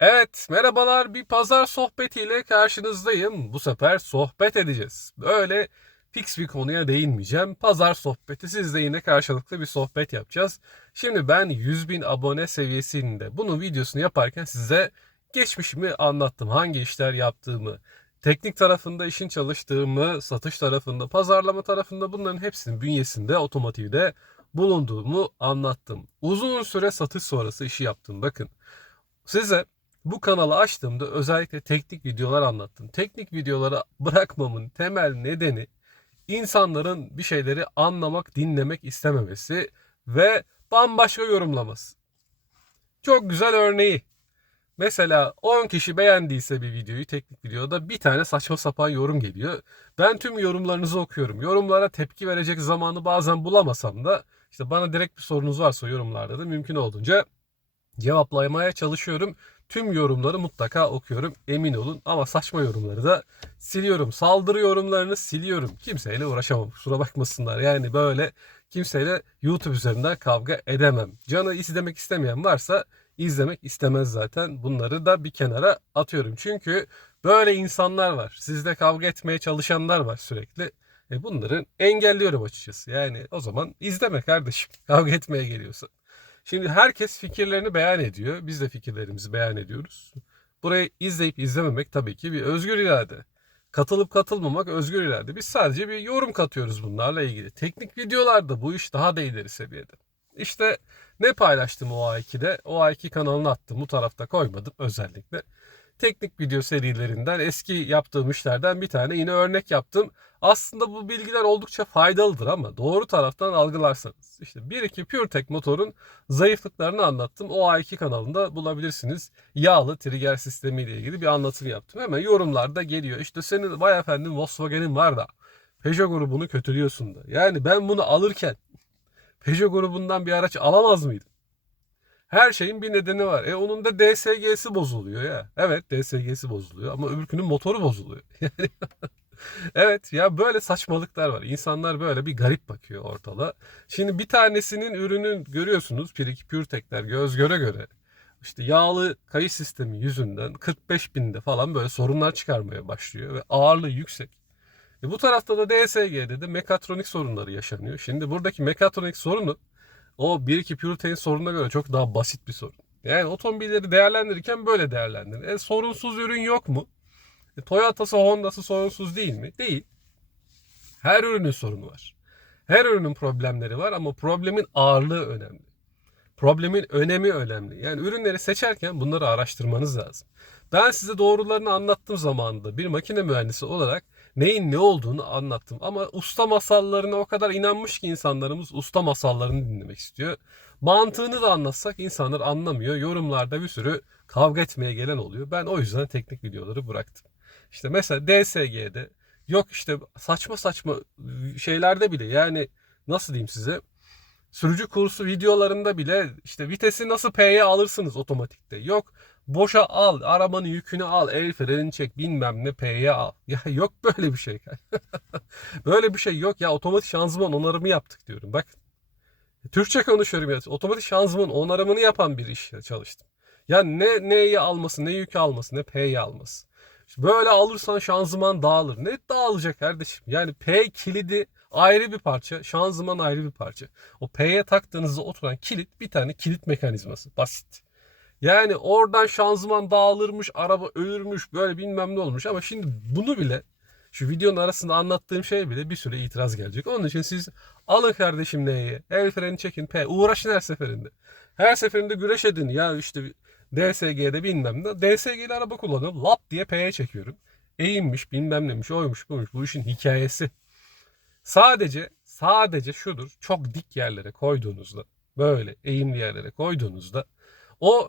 Evet, merhabalar. Bir pazar sohbetiyle karşınızdayım. Bu sefer sohbet edeceğiz. Böyle fix bir konuya değinmeyeceğim. Pazar sohbeti sizle yine karşılıklı bir sohbet yapacağız. Şimdi ben 100 bin abone seviyesinde bunun videosunu yaparken size geçmişimi anlattım. Hangi işler yaptığımı, teknik tarafında işin çalıştığımı, satış tarafında, pazarlama tarafında bunların hepsinin bünyesinde, otomotivde bulunduğumu anlattım. Uzun süre satış sonrası işi yaptım. Bakın size bu kanalı açtığımda özellikle teknik videolar anlattım. Teknik videoları bırakmamın temel nedeni insanların bir şeyleri anlamak, dinlemek istememesi ve bambaşka yorumlaması. Çok güzel örneği. Mesela 10 kişi beğendiyse bir videoyu teknik videoda bir tane saçma sapan yorum geliyor. Ben tüm yorumlarınızı okuyorum. Yorumlara tepki verecek zamanı bazen bulamasam da işte bana direkt bir sorunuz varsa yorumlarda da mümkün olduğunca cevaplamaya çalışıyorum. Tüm yorumları mutlaka okuyorum emin olun ama saçma yorumları da siliyorum. Saldırı yorumlarını siliyorum. Kimseyle uğraşamam kusura bakmasınlar. Yani böyle kimseyle YouTube üzerinden kavga edemem. Canı izlemek istemeyen varsa izlemek istemez zaten. Bunları da bir kenara atıyorum. Çünkü böyle insanlar var. Sizle kavga etmeye çalışanlar var sürekli. E bunları engelliyorum açıkçası. Yani o zaman izleme kardeşim. Kavga etmeye geliyorsa. Şimdi herkes fikirlerini beyan ediyor. Biz de fikirlerimizi beyan ediyoruz. Burayı izleyip izlememek tabii ki bir özgür irade. Katılıp katılmamak özgür irade. Biz sadece bir yorum katıyoruz bunlarla ilgili. Teknik videolarda bu iş daha da ileri seviyede. İşte ne paylaştım o A2'de? O A2 kanalına attım. Bu tarafta koymadım özellikle. Teknik video serilerinden eski yaptığım işlerden bir tane yine örnek yaptım. Aslında bu bilgiler oldukça faydalıdır ama doğru taraftan algılarsanız. işte 1-2 PureTech motorun zayıflıklarını anlattım. O A2 kanalında bulabilirsiniz. Yağlı trigger sistemi ile ilgili bir anlatım yaptım. Hemen yorumlarda geliyor. İşte senin vay efendim Volkswagen'in var da Peugeot grubunu kötülüyorsun da. Yani ben bunu alırken Peugeot grubundan bir araç alamaz mıydım? Her şeyin bir nedeni var. E onun da DSG'si bozuluyor ya. Evet DSG'si bozuluyor ama öbürkünün motoru bozuluyor. Yani evet ya böyle saçmalıklar var. İnsanlar böyle bir garip bakıyor ortalığa. Şimdi bir tanesinin ürünün görüyorsunuz Pirik Pürtekler göz göre göre işte yağlı kayış sistemi yüzünden 45 binde falan böyle sorunlar çıkarmaya başlıyor ve ağırlığı yüksek. E bu tarafta da DSG'de de mekatronik sorunları yaşanıyor. Şimdi buradaki mekatronik sorunu o 1-2 PureTech'in sorununa göre çok daha basit bir sorun. Yani otomobilleri değerlendirirken böyle değerlendirin. E, sorunsuz ürün yok mu? E, Toyota'sı, Honda'sı sorunsuz değil mi? Değil. Her ürünün sorunu var. Her ürünün problemleri var ama problemin ağırlığı önemli. Problemin önemi önemli. Yani ürünleri seçerken bunları araştırmanız lazım. Ben size doğrularını anlattığım zamanında bir makine mühendisi olarak neyin ne olduğunu anlattım. Ama usta masallarına o kadar inanmış ki insanlarımız usta masallarını dinlemek istiyor. Mantığını da anlatsak insanlar anlamıyor. Yorumlarda bir sürü kavga etmeye gelen oluyor. Ben o yüzden teknik videoları bıraktım. İşte mesela DSG'de yok işte saçma saçma şeylerde bile yani nasıl diyeyim size sürücü kursu videolarında bile işte vitesi nasıl P'ye alırsınız otomatikte. Yok boşa al, arabanın yükünü al, el frenini çek, bilmem ne P'ye al. Ya yok böyle bir şey. böyle bir şey yok ya otomatik şanzıman onarımı yaptık diyorum. Bak Türkçe konuşuyorum ya. Otomatik şanzıman onarımını yapan bir iş çalıştım. Ya ne N'yi alması, ne yükü alması, ne P'yi alması. Böyle alırsan şanzıman dağılır. Ne dağılacak kardeşim? Yani P kilidi ayrı bir parça, şanzıman ayrı bir parça. O P'ye taktığınızda oturan kilit bir tane kilit mekanizması. Basit. Yani oradan şanzıman dağılırmış, araba ölürmüş, böyle bilmem ne olmuş. Ama şimdi bunu bile şu videonun arasında anlattığım şey bile bir sürü itiraz gelecek. Onun için siz alın kardeşim neyi, el freni çekin, P, uğraşın her seferinde. Her seferinde güreş edin ya işte DSG'de bilmem ne. DSG'de araba kullanıyorum. Lap diye P'ye çekiyorum. Eğimmiş bilmem neymiş oymuş buymuş. Bu işin hikayesi. Sadece sadece şudur. Çok dik yerlere koyduğunuzda böyle eğimli yerlere koyduğunuzda o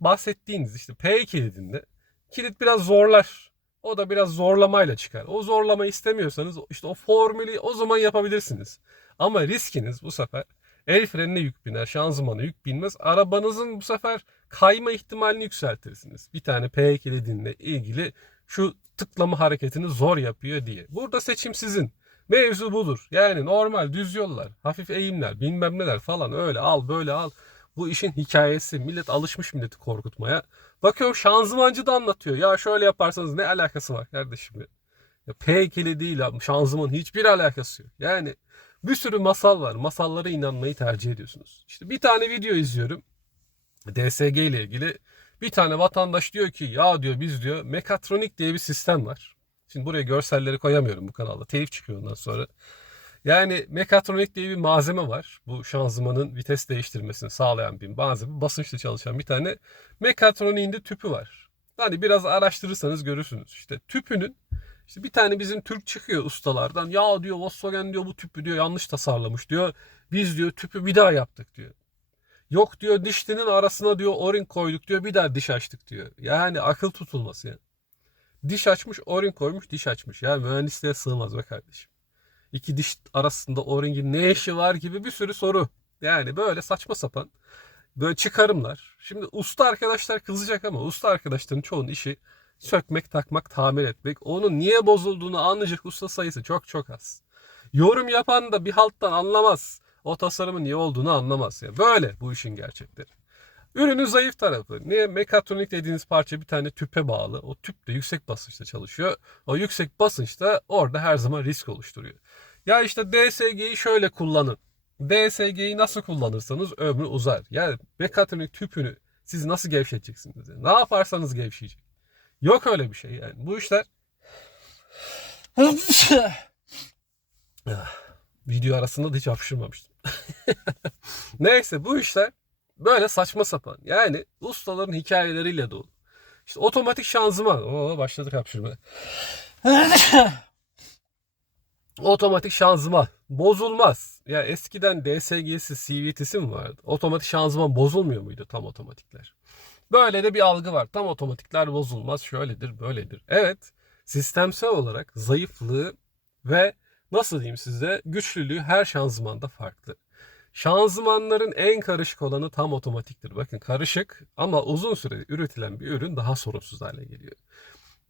bahsettiğiniz işte P kilidinde kilit biraz zorlar. O da biraz zorlamayla çıkar. O zorlama istemiyorsanız işte o formülü o zaman yapabilirsiniz. Ama riskiniz bu sefer el frenine yük biner, şanzımana yük binmez. Arabanızın bu sefer kayma ihtimalini yükseltirsiniz. Bir tane P kilidinle ilgili şu tıklama hareketini zor yapıyor diye. Burada seçim sizin. Mevzu budur. Yani normal düz yollar, hafif eğimler, bilmem neler falan öyle al böyle al. Bu işin hikayesi. Millet alışmış milleti korkutmaya. Bakıyorum şanzımancı da anlatıyor. Ya şöyle yaparsanız ne alakası var kardeşim ya. P heykeli değil abi. Şanzıman hiçbir alakası yok. Yani bir sürü masal var. Masallara inanmayı tercih ediyorsunuz. İşte bir tane video izliyorum. DSG ile ilgili. Bir tane vatandaş diyor ki ya diyor biz diyor mekatronik diye bir sistem var. Şimdi buraya görselleri koyamıyorum bu kanalda. Telif çıkıyor ondan sonra. Yani mekatronik diye bir malzeme var. Bu şanzımanın vites değiştirmesini sağlayan bir malzeme. Basınçlı çalışan bir tane mekatroniğin de tüpü var. Hani biraz araştırırsanız görürsünüz. İşte tüpünün işte bir tane bizim Türk çıkıyor ustalardan. Ya diyor Volkswagen diyor bu tüpü diyor yanlış tasarlamış diyor. Biz diyor tüpü bir daha yaptık diyor. Yok diyor dişlinin arasına diyor o-ring koyduk diyor bir daha diş açtık diyor. Yani akıl tutulması ya. Diş açmış o-ring koymuş diş açmış. Ya mühendisliğe sığmaz be kardeşim. İki diş arasında o-ringin ne işi var gibi bir sürü soru. Yani böyle saçma sapan böyle çıkarımlar. Şimdi usta arkadaşlar kızacak ama usta arkadaşların çoğunun işi sökmek, takmak, tamir etmek. Onun niye bozulduğunu anlayacak usta sayısı çok çok az. Yorum yapan da bir halttan anlamaz. O tasarımın niye olduğunu anlamaz. ya. Böyle bu işin gerçekleri. Ürünün zayıf tarafı. Niye? Mekatronik dediğiniz parça bir tane tüpe bağlı. O tüp de yüksek basınçta çalışıyor. O yüksek basınçta orada her zaman risk oluşturuyor. Ya işte DSG'yi şöyle kullanın. DSG'yi nasıl kullanırsanız ömrü uzar. Yani mekatronik tüpünü siz nasıl gevşeteceksiniz? Ne yaparsanız gevşeyecek. Yok öyle bir şey yani. Bu işler video arasında da hiç hapşırmamıştım. Neyse bu işler böyle saçma sapan. Yani ustaların hikayeleriyle dolu. İşte otomatik şanzıman. Oo başladık hapşırmaya. otomatik şanzıman bozulmaz. Ya eskiden DSG'si, CVT'si mi vardı? Otomatik şanzıman bozulmuyor muydu tam otomatikler? Böyle de bir algı var. Tam otomatikler bozulmaz. Şöyledir, böyledir. Evet, sistemsel olarak zayıflığı ve nasıl diyeyim size güçlülüğü her şanzımanda farklı. Şanzımanların en karışık olanı tam otomatiktir. Bakın karışık ama uzun süre üretilen bir ürün daha sorunsuz hale geliyor.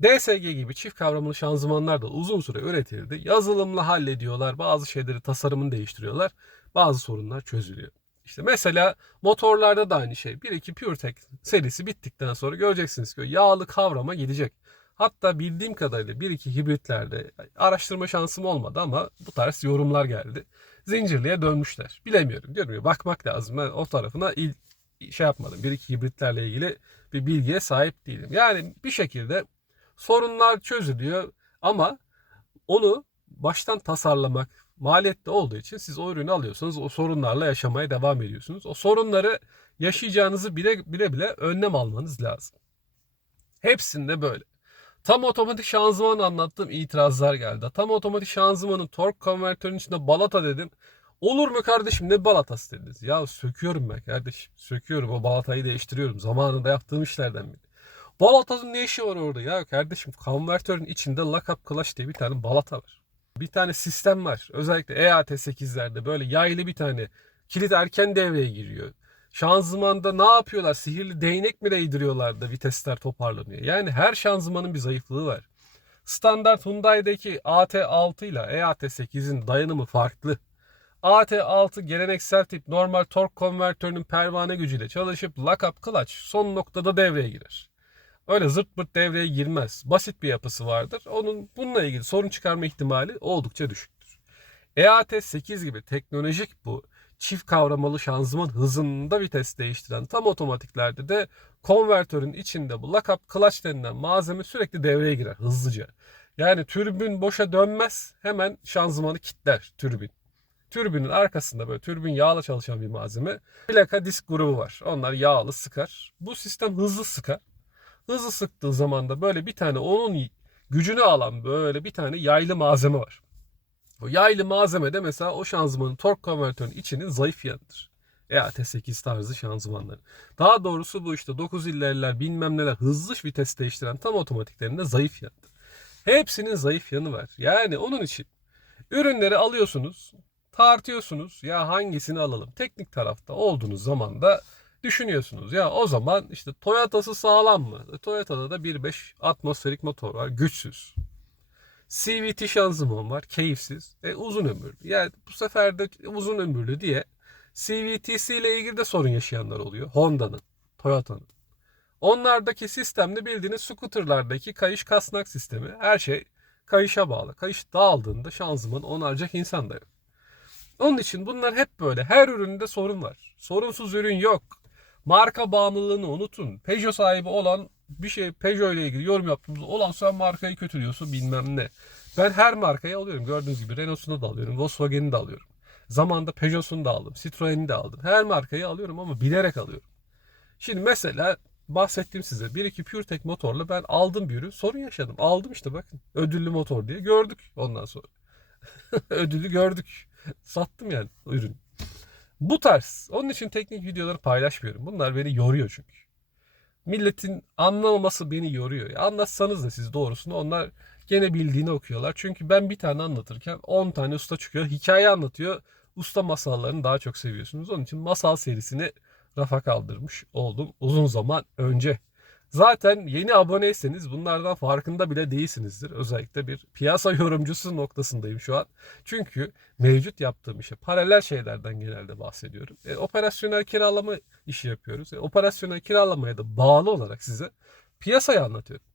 DSG gibi çift kavramlı şanzımanlar da uzun süre üretildi. Yazılımla hallediyorlar. Bazı şeyleri tasarımını değiştiriyorlar. Bazı sorunlar çözülüyor. İşte mesela motorlarda da aynı şey. 1.2 PureTech serisi bittikten sonra göreceksiniz ki yağlı kavrama gidecek. Hatta bildiğim kadarıyla 1-2 hibritlerde araştırma şansım olmadı ama bu tarz yorumlar geldi. Zincirliğe dönmüşler. Bilemiyorum diyorum ya bakmak lazım. Ben o tarafına il, şey yapmadım. 1-2 hibritlerle ilgili bir bilgiye sahip değilim. Yani bir şekilde sorunlar çözülüyor ama onu baştan tasarlamak maliyetli olduğu için siz o ürünü alıyorsunuz. O sorunlarla yaşamaya devam ediyorsunuz. O sorunları yaşayacağınızı bile bile bile önlem almanız lazım. Hepsinde böyle. Tam otomatik şanzıman anlattığım itirazlar geldi. Tam otomatik şanzımanın tork konvertörünün içinde balata dedim. Olur mu kardeşim ne balatası dediniz? Ya söküyorum ben kardeşim. Söküyorum o balatayı değiştiriyorum. Zamanında yaptığım işlerden biri. Balatanın ne işi var orada? Ya kardeşim konvertörün içinde lockup clutch diye bir tane balata var. Bir tane sistem var. Özellikle E EAT8'lerde böyle yaylı bir tane kilit erken devreye giriyor. Şanzımanda ne yapıyorlar? Sihirli değnek mi değdiriyorlar da vitesler toparlanıyor? Yani her şanzımanın bir zayıflığı var. Standart Hyundai'deki AT6 ile E EAT8'in dayanımı farklı. AT6 geleneksel tip normal tork konvertörünün pervane gücüyle çalışıp lockup clutch son noktada devreye girer. Öyle zırt pırt devreye girmez. Basit bir yapısı vardır. Onun bununla ilgili sorun çıkarma ihtimali oldukça düşüktür. EAT8 gibi teknolojik bu çift kavramalı şanzıman hızında vites değiştiren tam otomatiklerde de konvertörün içinde bu lockup clutch denilen malzeme sürekli devreye girer hızlıca. Yani türbün boşa dönmez hemen şanzımanı kitler türbün. Türbünün arkasında böyle türbün yağla çalışan bir malzeme. Plaka disk grubu var. Onlar yağlı sıkar. Bu sistem hızlı sıkar. Hızlı sıktığı zaman da böyle bir tane onun gücünü alan böyle bir tane yaylı malzeme var. O yaylı malzeme de mesela o şanzımanın tork konvertörünün içinin zayıf yanıdır. EAT8 tarzı şanzımanları. Daha doğrusu bu işte 9 illerler bilmem neler hızlı vites değiştiren tam otomatiklerinde zayıf yanıdır. Hepsinin zayıf yanı var. Yani onun için ürünleri alıyorsunuz, tartıyorsunuz. Ya hangisini alalım? Teknik tarafta olduğunuz zaman da düşünüyorsunuz. Ya o zaman işte Toyota'sı sağlam mı? E, Toyota'da da 1.5 atmosferik motor var. Güçsüz. CVT şanzıman var. Keyifsiz. E, uzun ömürlü. Yani bu sefer de uzun ömürlü diye CVTC ile ilgili de sorun yaşayanlar oluyor. Honda'nın, Toyota'nın. Onlardaki sistemde bildiğiniz scooterlardaki kayış kasnak sistemi. Her şey kayışa bağlı. Kayış dağıldığında şanzıman onaracak insan da yok. Onun için bunlar hep böyle. Her üründe sorun var. Sorunsuz ürün yok. Marka bağımlılığını unutun. Peugeot sahibi olan bir şey Peugeot ile ilgili yorum yaptığımızda olan sen markayı kötülüyorsun bilmem ne. Ben her markayı alıyorum. Gördüğünüz gibi Renault'sunu da alıyorum. Volkswagen'i de alıyorum. Zamanında Peugeot'sunu da aldım. Citroen'i de aldım. Her markayı alıyorum ama bilerek alıyorum. Şimdi mesela bahsettiğim size 1-2 PureTech motorla ben aldım bir ürün. Sorun yaşadım. Aldım işte bakın. Ödüllü motor diye gördük ondan sonra. Ödülü gördük. Sattım yani ürün. Bu tarz. Onun için teknik videoları paylaşmıyorum. Bunlar beni yoruyor çünkü. Milletin anlamaması beni yoruyor. Ya anlatsanız da siz doğrusunu onlar gene bildiğini okuyorlar. Çünkü ben bir tane anlatırken 10 tane usta çıkıyor. Hikaye anlatıyor. Usta masallarını daha çok seviyorsunuz. Onun için masal serisini rafa kaldırmış oldum uzun zaman önce. Zaten yeni aboneyseniz bunlardan farkında bile değilsinizdir. Özellikle bir piyasa yorumcusu noktasındayım şu an. Çünkü mevcut yaptığım işe paralel şeylerden genelde bahsediyorum. E, operasyonel kiralama işi yapıyoruz. E, operasyonel kiralamaya da bağlı olarak size piyasayı anlatıyorum.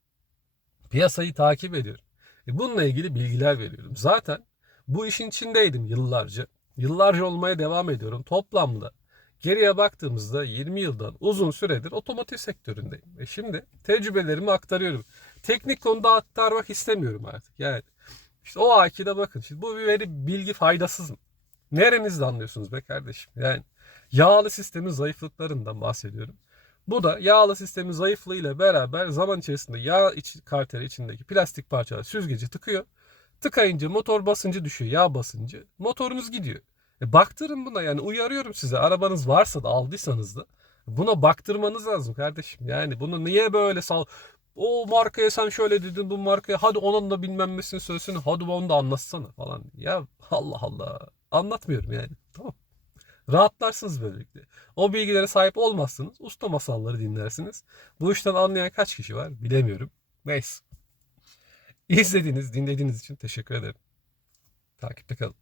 Piyasayı takip ediyorum. E, bununla ilgili bilgiler veriyorum. Zaten bu işin içindeydim yıllarca. Yıllarca olmaya devam ediyorum. Toplamda Geriye baktığımızda 20 yıldan uzun süredir otomotiv sektöründeyim. E şimdi tecrübelerimi aktarıyorum. Teknik konuda aktarmak istemiyorum artık. Yani işte o akide bakın. Şimdi bu bir veri bilgi faydasız mı? Nerenizde anlıyorsunuz be kardeşim? Yani yağlı sistemin zayıflıklarından bahsediyorum. Bu da yağlı sistemin zayıflığıyla beraber zaman içerisinde yağ iç, karteri içindeki plastik parçalar süzgeci tıkıyor. Tıkayınca motor basıncı düşüyor, yağ basıncı. Motorunuz gidiyor. E baktırın buna yani uyarıyorum size. Arabanız varsa da aldıysanız da buna baktırmanız lazım kardeşim. Yani bunu niye böyle sal o markaya sen şöyle dedin bu markaya hadi onun da bilmem nesini söylesin hadi onu da anlatsana falan. Ya Allah Allah anlatmıyorum yani tamam. Rahatlarsınız böylelikle. O bilgilere sahip olmazsınız. Usta masalları dinlersiniz. Bu işten anlayan kaç kişi var bilemiyorum. Neyse. İzlediğiniz, dinlediğiniz için teşekkür ederim. Takipte kalın.